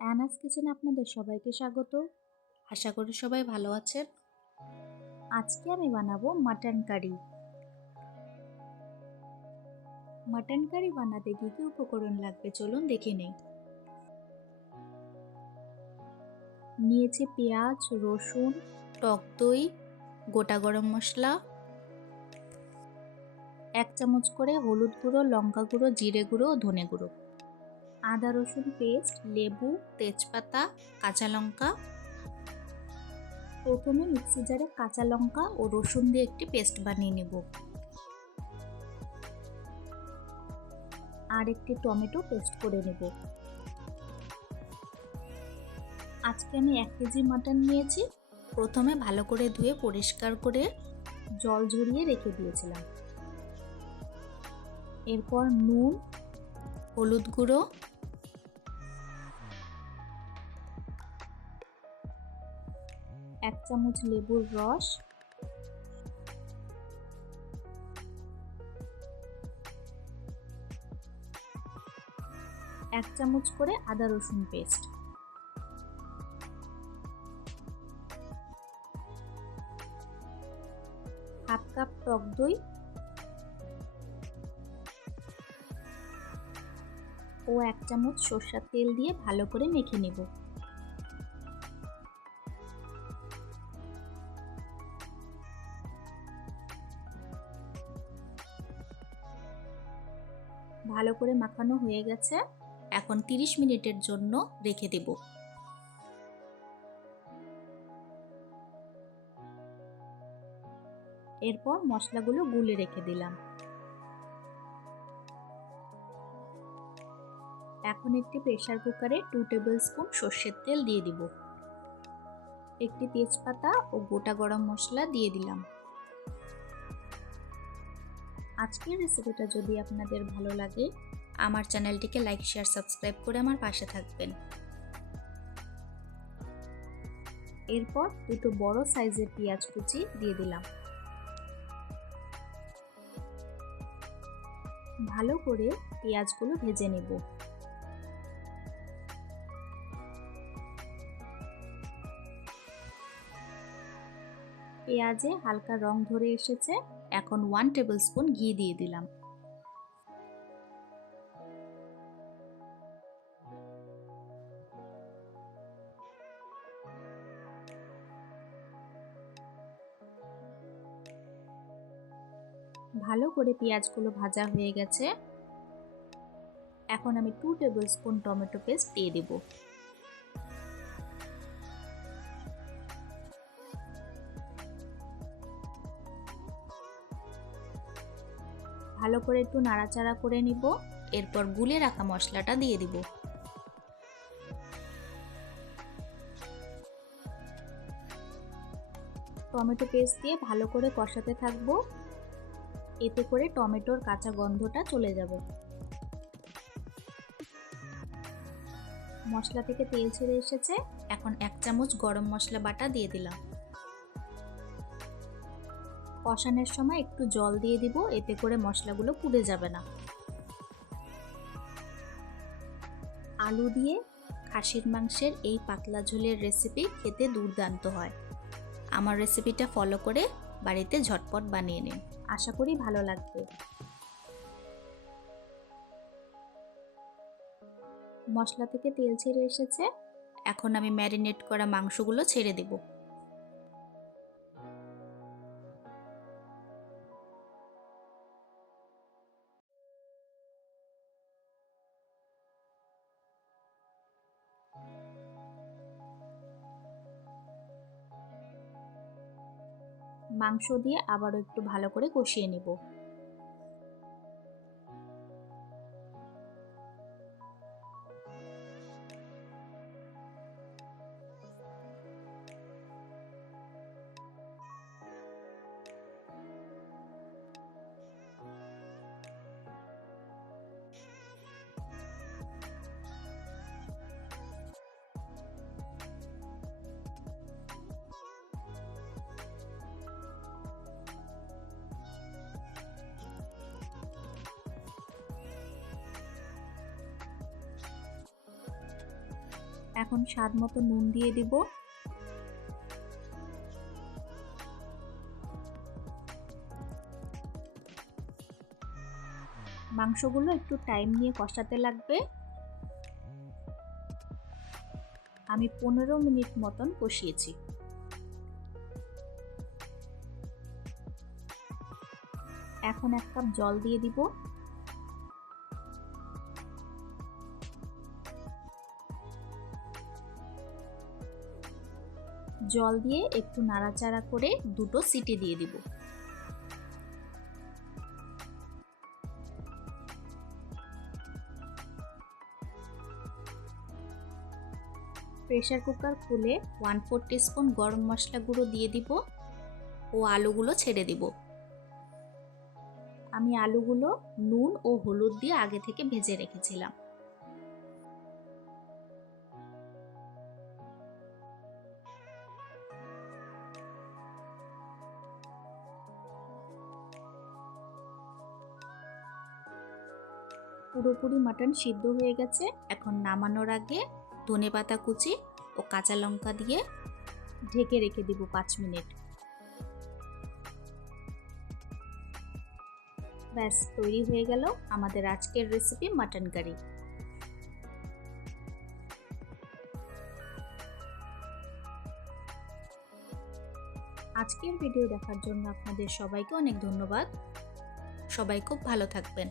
অ্যানাস কিচেনে আপনাদের সবাইকে স্বাগত। আশা করি সবাই ভালো আছেন। আজকে আমি বানাবো মাটন কারি। মাটন কারি বানাতে কী কী উপকরণ লাগবে চলুন দেখে নেই। নিয়েছি পেঁয়াজ, রসুন, টক দই, গোটা গরম মশলা, 1 চামচ করে হলুদ গুঁড়ো, লঙ্কা গুঁড়ো, জিরে গুঁড়ো ও ধনে গুঁড়ো, আদা রসুন পেস্ট, লেবু, তেজপাতা, কাঁচা লঙ্কা। প্রথমে মিক্সি জারে কাঁচা লঙ্কা ও রসুন দিয়ে একটি পেস্ট বানিয়ে নেব। আর একটি টমেটো পেস্ট করে নেব। আজকে আমি 1 কেজি মাটন নিয়েছি। প্রথমে ভালো করে ধুয়ে পরিষ্কার করে জল ঝরিয়ে রেখে দিয়েছিলাম। এরপর নুন, হলুদ গুঁড়ো, এক চামচ লেবুর রস, এক চামচ করে আদা রসুন পেস্ট, হাফ কাপ টক দই ও 1 চামচ সরষের তেল দিয়ে ভালো করে মেখে নেব। ভালো করে মাখানো হয়ে গেছে। এখন 30 মিনিটের জন্য রেখে দেব। এরপর মশলাগুলো গুলে রেখে দিলাম। এখন একটি প্রেসার কুকারে 2 টেবিল স্পুন সর্ষের তেল দিয়ে দিব। একটি তেজপাতা ও গোটা গরম মশলা দিয়ে দিলাম। আজকের রেসিপিটা যদি আপনাদের ভালো লাগে, আমার চ্যানেলটিকে লাইক, শেয়ার, সাবস্ক্রাইব করে আমার পাশে থাকবেন। এরপর দুটো বড় সাইজের পেঁয়াজ কুচি দিয়ে দিলাম। ভালো করে পেঁয়াজগুলো ভেজে নেব। পেঁয়াজে হালকা রং ধরে এসেছে। এখন 1 টেবিল স্পুন ঘি দিয়ে দিলাম। ভালো করে পেঁয়াজগুলো ভাজা হয়ে গেছে। এখন আমি 2 টেবিল স্পুন টমেটো পেস্ট দিয়ে দেব। ভালো করে একটু নাড়াচাড়া করে নিব। এরপর গুলে রাখা মশলাটা দিয়ে দিব। টমেটো পেস্ট দিয়ে ভালো করে কষাতে থাকবো। এতে করে টমেটোর কাঁচা গন্ধটা চলে যাবে। মশলা থেকে তেল ছেড়ে এসেছে। এখন 1 চামচ গরম মশলা বাটা দিয়ে দিলাম। কষানোর সময় একটু জল দিয়ে দিব, এতে করে মশলাগুলো পুড়ে যাবে না। আলু দিয়ে খাসির মাংসের এই পাতলা ঝোলের রেসিপি খেতে দুর্দান্ত হয়। আমার রেসিপিটা ফলো করে বাড়িতে ঝটপট বানিয়ে নিন। আশা করি ভালো লাগবে। মশলা থেকে তেল ছেড়ে এসেছে। এখন আমি ম্যারিনেট করা মাংসগুলো ছেড়ে দেব। মাংস দিয়ে আবারও একটু ভালো করে কষিয়ে নেব। এখন স্বাদ মতো নুন দিয়ে দিব। মাংসগুলো একটু টাইম নিয়ে কষাতে লাগবে। আমি 15 মিনিট মতন কষিয়েছি। এখন 1 কাপ জল দিয়ে দিব। জল দিয়ে একটু নাড়াচাড়া করে 2টো সিটি দিয়ে দিব। প্রেসার কুকার খুলে 1/4 টিস্পুন গরম মশলা গুঁড়ো দিয়ে দিব ও আলুগুলো ছেড়ে দিব। আমি আলুগুলো নুন ও হলুদ দিয়ে আগে থেকে ভেজে রেখেছিলাম। পুরোপুরি মাটন সিদ্ধ হয়ে গেছে। এখন নামানোর আগে ধনেপাতা কুচি ও কাঁচা লঙ্কা দিয়ে ঢেকে রেখে দিব 5 মিনিট। ব্যাস তৈরি হয়ে গেল আমাদের আজকের রেসিপি মাটন কারি। আজকের ভিডিও দেখার জন্য আপনাদের সবাইকে অনেক ধন্যবাদ। সবাই খুব ভালো থাকবেন।